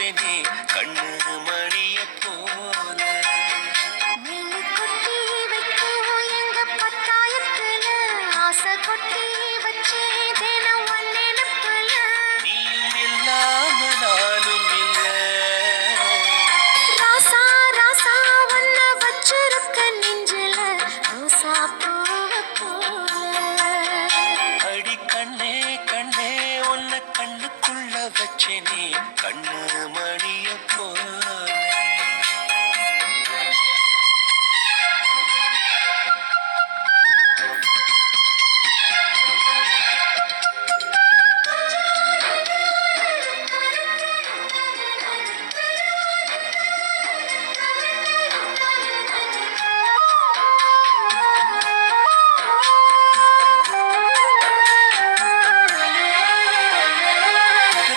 வச்சனே கண்ணு மணிய போல. நெல்லு கொட்டி வைக்கும் எங்க பட்டாயத்துல ஆசை கொட்டி வச்சே தினம் உன் நினைப்புல. நீயும் இல்லாம நானும் இல்ல. ராசா ராசா உன்னை வச்சிருக்க நெஞ்சில ரோசா பூவை போல. அடி கண்ணே கண்ணே உன்னை கண்ணுக்குள்ள வச்சனே கண்ணு மணிய போல.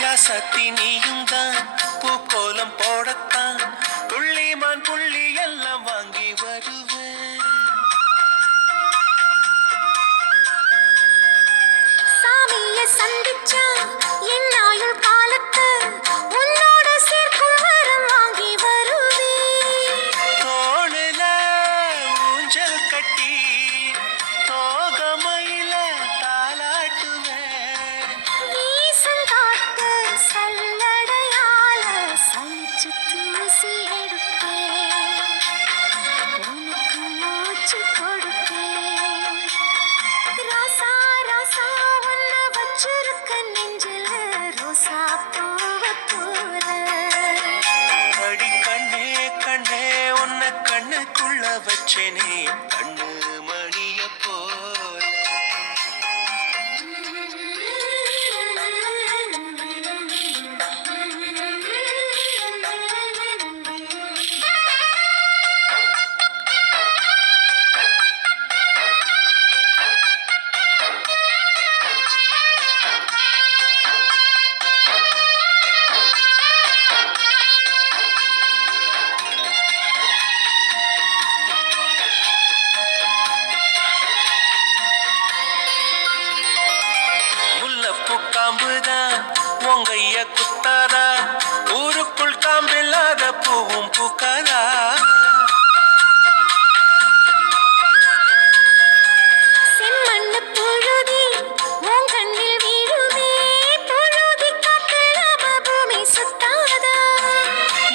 ராசாத்தி நீயும் தான் பூக்கோலம் போடத்தான் புள்ளிமான் புள்ளி எல்லாம் வாங்கி வருவேன். சாமிய சந்திச்சா என் ஆயுள் காலத்து உன்னோட சேர்க்கும் வரம் வாங்கி வருவேன். தோளுல ஊஞ்சல் கட்டி தோகமையில தாலாட்டுவேன். நீசங்காட்டு சல்லடையால சலிச்சு தூசி எடுப்பேன். உனக்கு மூச்சு கொடுப்பேன். ராசா ராசா உன்னை வச்சிருக்க நெஞ்சில ரோசா பூவை போல. அடி கண்ணே கண்ணே உன்னை கண்ணுக்குள்ள வச்சனே கண்ணு மணிய போல. முல்லப்பூ காம்புதான் உங்கைய குத்தாதா ஊருக்குள் காம்பில்லாத பூவும் பூக்காதா. செம்மண்ணு புழுதி உன் கண்ணில் விழுதே. புழுதி காக்கலாம பூமி சுத்தாதா.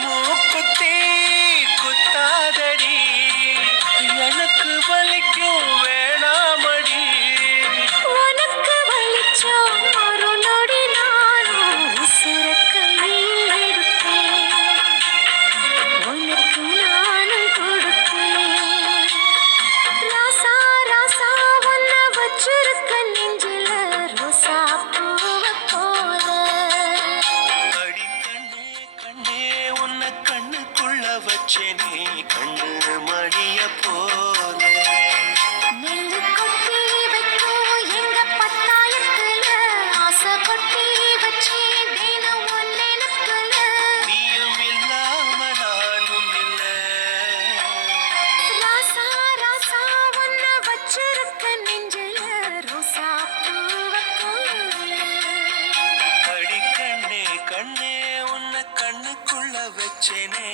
மூக்குத்தி குத்தாதடி எனக்கு வலிக்கும் வேணாமடி. உனக்கு வலிச்சோம் ஒரு நொடி நானும் உசுர கையில் எடுப்பேன். உனக்கு நானும் கொடுப்பேன். ராசா ராசா உன்னை வச்சிருக்க நெஞ்சில ரோசா பூவை போல. அடி கண்ணே கண்ணே உன்னை கண்ணுக்குள்ள வச்சனே கண்ணு மணிய போல. நெல்லு கொட்டி வைக்கும் எங்க பட்டாயத்துல ஆசை கொட்டி வச்சே தினம் உன் நினைப்புல. நீயும் இல்லாம நானும் இல்ல. ராசா ராசா உன்னை வச்சிருக்க நெஞ்சில ரோசா பூவை போல. அடி கண்ணே கண்ணே உன்னை கண்ணுக்குள்ள வச்சனே